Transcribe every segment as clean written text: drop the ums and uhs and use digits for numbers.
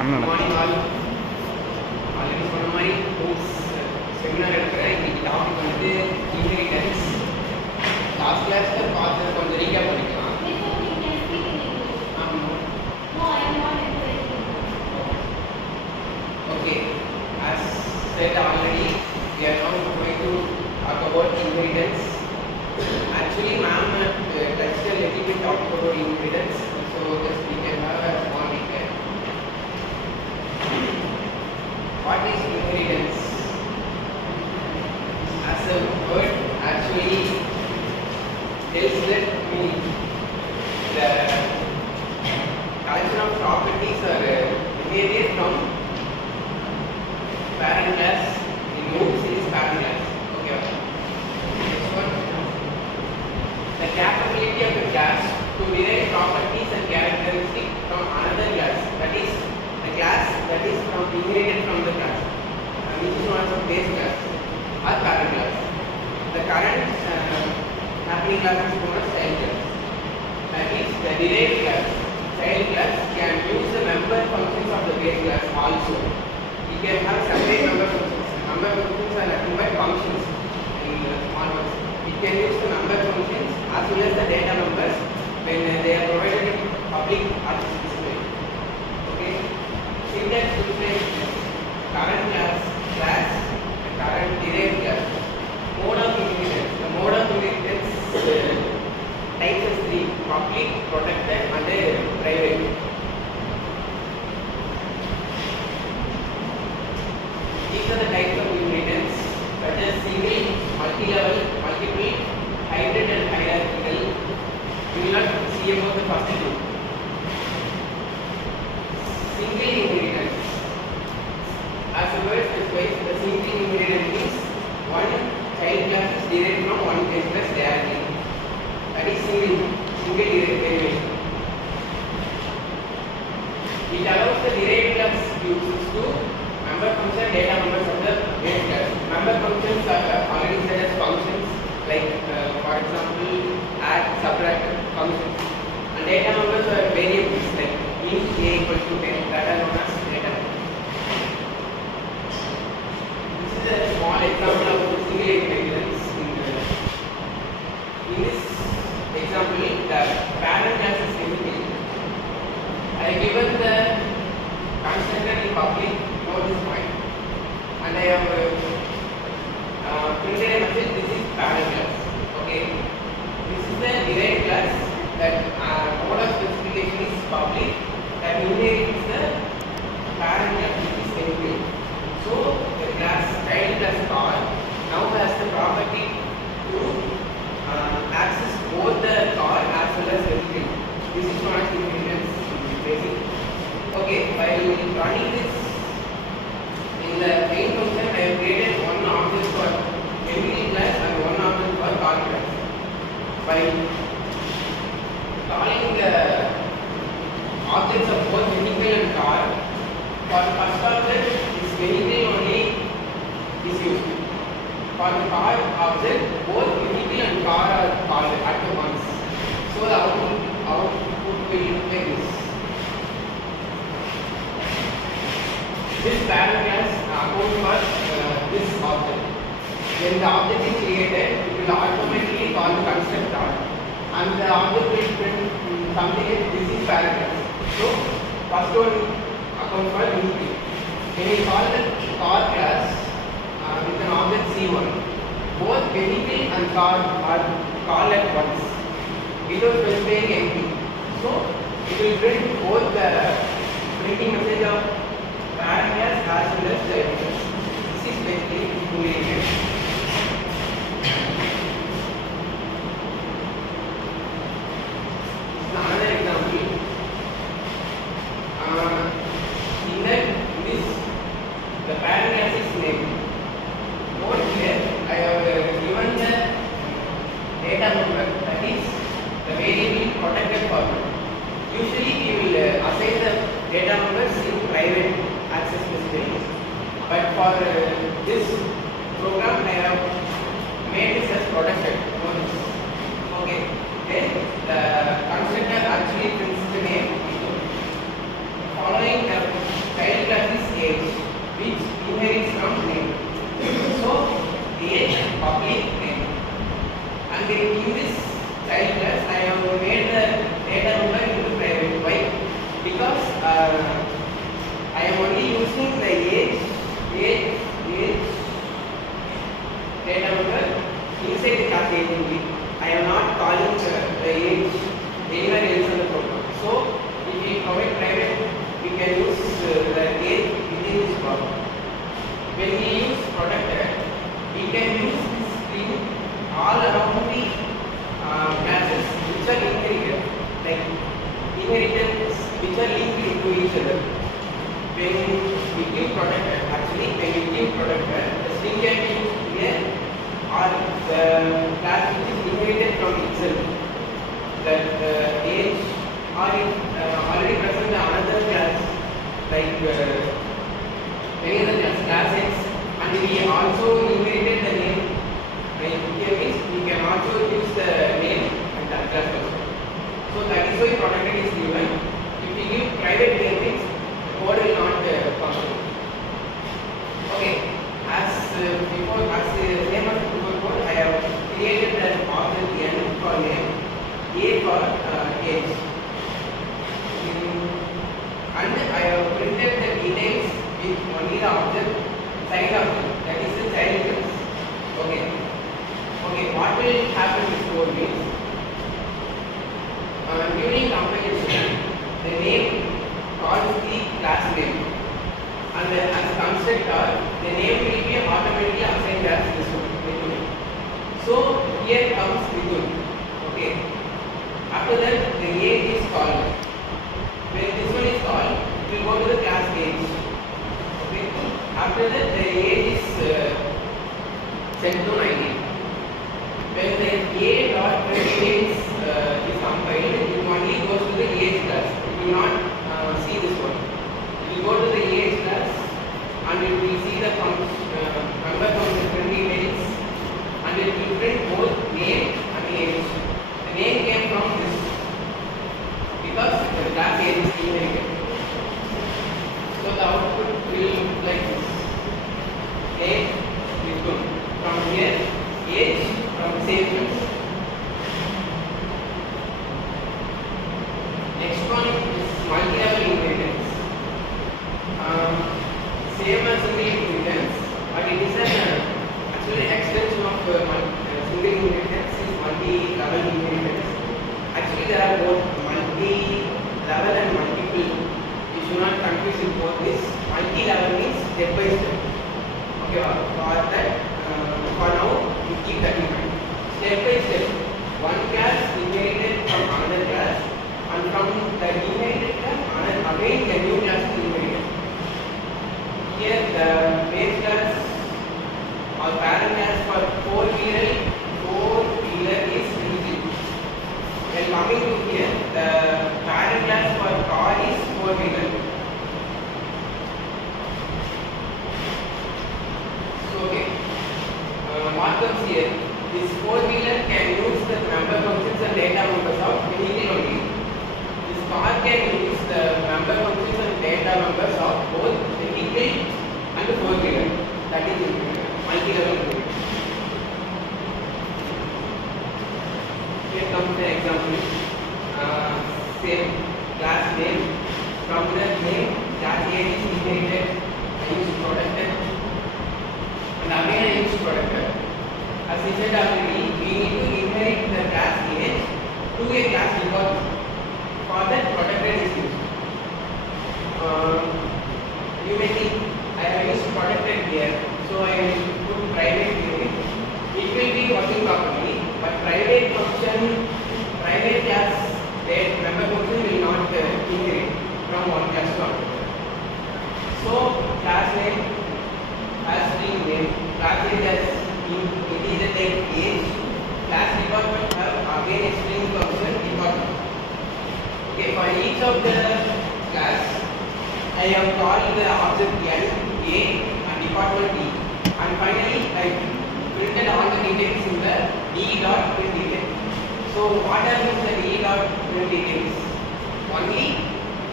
பண்ணல. Morning already சொன்ன மாதிரி கோர்ஸ் செமினார் எடுக்கிறேன். இன்னைக்கு டாபிக் வந்து இன்ஹெரிட்டன்ஸ். லாஸ்ட் கிளாஸில் பார்த்து கொஞ்சம் ரீகேப் பண்ணிக்கலாம். Okay, as said already, we are now going to talk about inheritance. Actually, ma'am touched a little bit talking about inheritance, so just we can have a small recap. What is inheritance? As a word, actually tells that the collection of properties are inherited from parent class. In roots it is parent class. Okay. Next one. The capability of a class to derive properties and characteristics from another class. That is the class that is inherited from the class, which is known as a base class or parent class. The current happening class is known as child class. That is the derived class. Child class can use the member functions of the base class also. We can have separate member functions. Member functions are nothing but functions in small words. We can use the member functions as well as the data numbers when they are provided in public access display. Okay. Syntax defines current class, and current derived class. Mode of inheritance. The mode of inheritance types as three: public, protected, and private. These are the types of inheritance such as single, multi-level, multiple, hybrid and hierarchical. We will not see about the first two. Single inheritance. As the word specifies, the single inheritance means one child class is derived from one base class directly. That is single derivation. It allows the derived class users to member function data numbers of the base class. Member functions are already said as functions like for example add, subtract functions, and data numbers are variables like means a equal to 10 that are known as data. This is a small example of single inheritance. In this example, the parent class is single. I have given the constructor in public. Note this point, and I have printed a message. This is parent class. Okay, this is the derived class that mode of specification is public, that inherits the parent class, which is single. So the class child class car now has the property to access both the car as well as vehicle. This is known as inheritance basic. Okay, while running this in the main function, I have created one object for vehicle class and one object for car class. By calling the objects of both vehicle and car, for the first object, this vehicle only is used. For the car object, both vehicle and car are called at once. So the output will look like this. This parent class accounts for this object. When the object is created, it will automatically call the constructor, and the object will print something like this is parent class. So first one accounts for vehicle. When we call the car class with an object C1, both vehicle and car are called at once without specifying anything. So it will print both the printing message of parent class as well as the class. This is basically inheritance. Another example. In this, the parent class is name. Note here, I have given the data number, that is the variable protected format. Usually we will assign the data numbers in private access display, but for this program I have made this as protected. Okay, then the constructor actually prints the name following the each other. When we give product, actually when we give product, the string can be used here or the class which is inherited from itself. That age or it already present another class like any other class X, and we also inherited the name. Like here means we can also use the name and that class also. So that is why product is given. If we give private name means the code will not function. Okay, as before, as name of before code, I have created an object N for name, A for age, and I have printed the details with only the object, child object, that is the child class. Okay. Okay, what will happen with code means during compilation, the name calls the class name, and as a constructor, the name will be automatically assigned as this one, Mithun. So here comes Mithun. Okay. After that, the age is called. When this one is called, it will go to the class age. Okay. After that, the age is sent to 90. When the A dot details is compiled, it only goes to the age class. It will not see this one. It will go to the age class and it will see the number from the different details, and it will print both name and age. The name came from this because the class age is inherited. So the output will look like this. Name Mithun. From here, age from the same class. Next one is multi-level inheritance. Same as single inheritance, but it is actually an extension of single inheritance is multi-level inheritance. Actually, there are both multi-level and multiple. You should not confuse in both this. Multi-level means step by step. Okay, for that, for now, you keep that in mind. Step by step, one class inherited from another class, and from the inherited class, again the new class is inherited. Here, the base class or parent class for four-wheeler is music. When coming to here, the parent class for car is four-wheeler. So, okay, what comes here? This four-wheeler can use the member functions and data members of vehicle only. This car can use the member functions and data members of both vehicle and four-wheeler. That is multi-level inheritance. Here comes the example. Same class name. From the name, class A is inherited. I use product, and again I use product. As I said already, we need to inherit the class age to a class record. For that, protected is used. You may think I have used protected here, so I will put private here. It will be working properly, but private function, private class, that member function will not inherit from one class to another. So, class name has string name, class age has integer type age, class department have again a string function department. Okay, for each of the class, I have called the object N, A, and department D, and finally I printed all the details in the D dot print detail. So what are the D dot print details? Only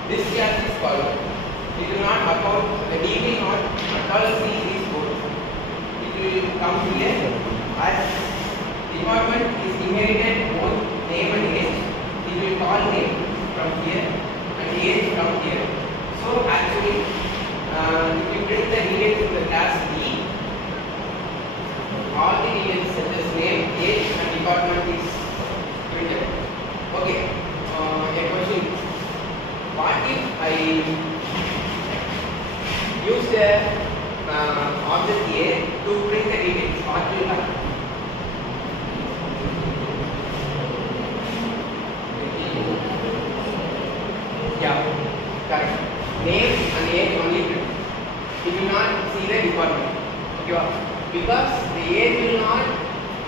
this class is called. It will not account, the D will not at all see this code. It will come here as department is inherited both name and age. It will call name from here and age from here. So actually, if you print the details in the class D, all the details such as name, age, and department is printed. Okay, a question: what if I use the object A to print the details? What will happen? because the A will not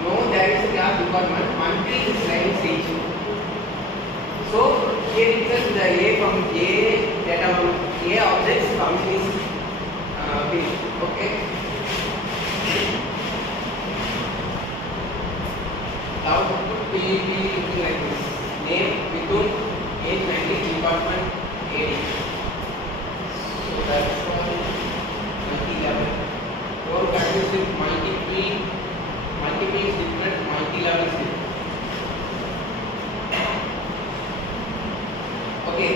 know there is a class requirement until this line is reached. So here itself the A from A data from A objects function is finished. Okay. Output will be looking like this. Name Mithun, age 19, department AD. So that's for multi-level. Four values with multiple is different, multi-level is different. Okay,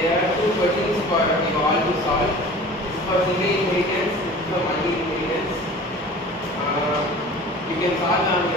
there are two questions for you all to solve. This is for single inheritance, this is for multi inheritance. You can solve on